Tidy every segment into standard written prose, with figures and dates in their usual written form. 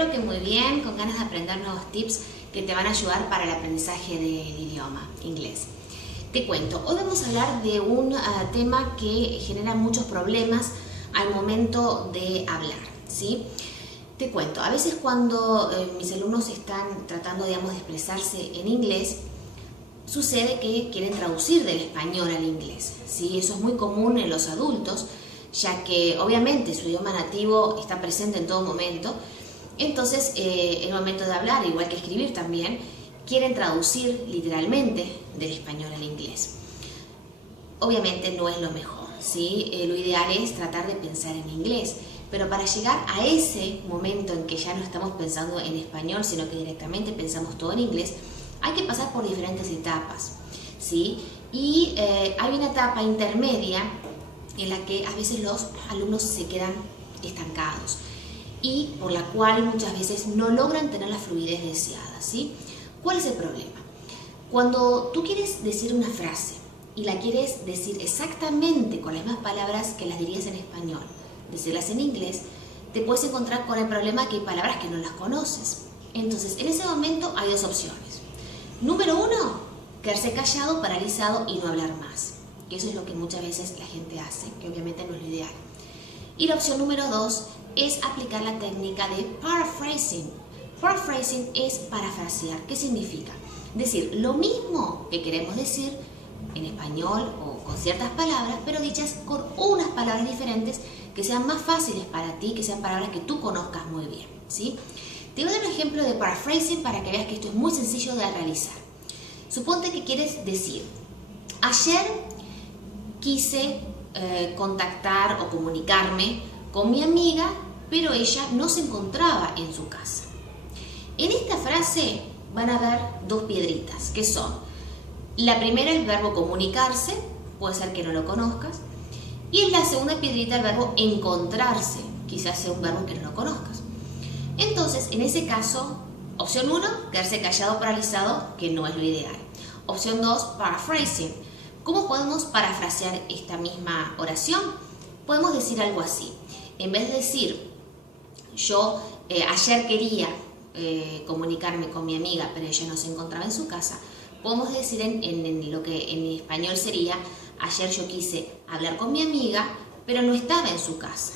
espero que muy bien, con ganas de aprender nuevos tips que te van a ayudar para el aprendizaje del idioma inglés. Te cuento, hoy vamos a hablar de un tema que genera muchos problemas al momento de hablar, ¿sí? Te cuento, a veces cuando mis alumnos están tratando, de expresarse en inglés, sucede que quieren traducir del español al inglés, ¿sí? Eso es muy común en los adultos, ya que obviamente su idioma nativo está presente en todo momento. Entonces, en el momento de hablar, igual que escribir también, quieren traducir literalmente del español al inglés. Obviamente no es lo mejor, ¿sí? Lo ideal es tratar de pensar en inglés, pero para llegar a ese momento en que ya no estamos pensando en español, sino que directamente pensamos todo en inglés, hay que pasar por diferentes etapas, ¿sí? Y hay una etapa intermedia en la que a veces los alumnos se quedan estancados y por la cual muchas veces no logran tener la fluidez deseada, ¿sí? ¿Cuál es el problema? Cuando tú quieres decir una frase y la quieres decir exactamente con las mismas palabras que las dirías en español, decirlas en inglés, te puedes encontrar con el problema que hay palabras que no las conoces. Entonces, en ese momento hay dos opciones. Número uno, quedarse callado, paralizado y no hablar más. Que eso es lo que muchas veces la gente hace, que obviamente no es lo ideal. Y la opción número dos es aplicar la técnica de paraphrasing. Paraphrasing es parafrasear. ¿Qué significa? Decir lo mismo que queremos decir en español o con ciertas palabras, pero dichas con unas palabras diferentes que sean más fáciles para ti, que sean palabras que tú conozcas muy bien, ¿sí? Te voy a dar un ejemplo de paraphrasing para que veas que esto es muy sencillo de realizar. Suponte que quieres decir: ayer quise contactar o comunicarme con mi amiga, pero ella no se encontraba en su casa. En esta frase van a haber dos piedritas, que son: la primera, el verbo comunicarse, puede ser que no lo conozcas, y en la segunda piedrita, el verbo encontrarse, quizás sea un verbo que no lo conozcas. Entonces, en ese caso, opción 1, quedarse callado o paralizado, que no es lo ideal. Opción 2, paraphrasing. ¿Cómo podemos parafrasear esta misma oración? Podemos decir algo así. En vez de decir, yo ayer quería comunicarme con mi amiga, pero ella no se encontraba en su casa, podemos decir en lo que en español sería: ayer yo quise hablar con mi amiga, pero no estaba en su casa.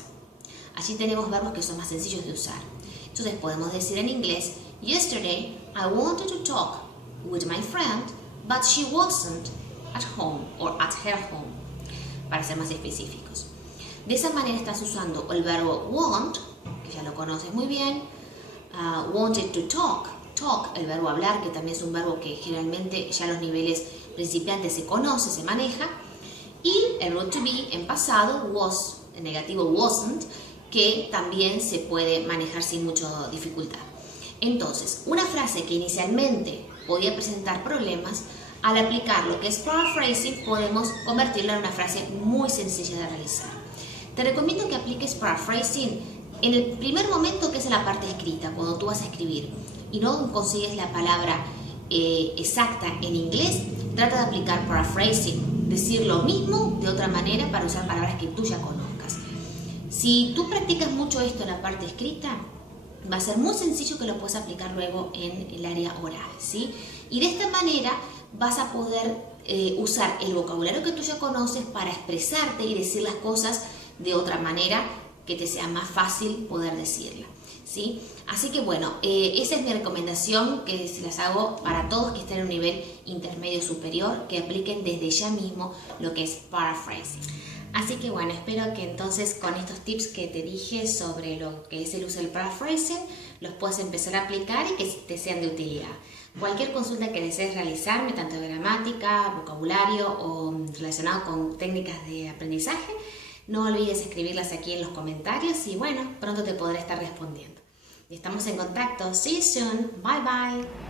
Allí tenemos verbos que son más sencillos de usar. Entonces podemos decir en inglés: yesterday I wanted to talk with my friend, but she wasn't at home or at her home, para ser más específicos. De esa manera estás usando el verbo want, que ya lo conoces muy bien, wanted to talk, talk, el verbo hablar, que también es un verbo que generalmente ya a los niveles principiantes se conoce, se maneja, y el verbo to be en pasado, was, en negativo wasn't, que también se puede manejar sin mucha dificultad. Entonces, una frase que inicialmente podía presentar problemas, al aplicar lo que es paraphrasing, podemos convertirla en una frase muy sencilla de realizar. Te recomiendo que apliques paraphrasing en el primer momento, que es en la parte escrita, cuando tú vas a escribir y no consigues la palabra exacta en inglés. Trata de aplicar paraphrasing, decir lo mismo de otra manera para usar palabras que tú ya conozcas. Si tú practicas mucho esto en la parte escrita, va a ser muy sencillo que lo puedas aplicar luego en el área oral, ¿sí? Y de esta manera vas a poder usar el vocabulario que tú ya conoces para expresarte y decir las cosas de otra manera que te sea más fácil poder decirla, ¿sí? Así que bueno, esa es mi recomendación, que se las hago para todos que estén en un nivel intermedio superior, que apliquen desde ya mismo lo que es paraphrasing. Así que bueno, espero que entonces con estos tips que te dije sobre lo que es el uso del paraphrasing, los puedas empezar a aplicar y que te sean de utilidad. Cualquier consulta que desees realizarme, tanto de gramática, vocabulario o relacionado con técnicas de aprendizaje, no olvides escribirlas aquí en los comentarios y bueno, pronto te podré estar respondiendo. Estamos en contacto. See you soon. Bye bye.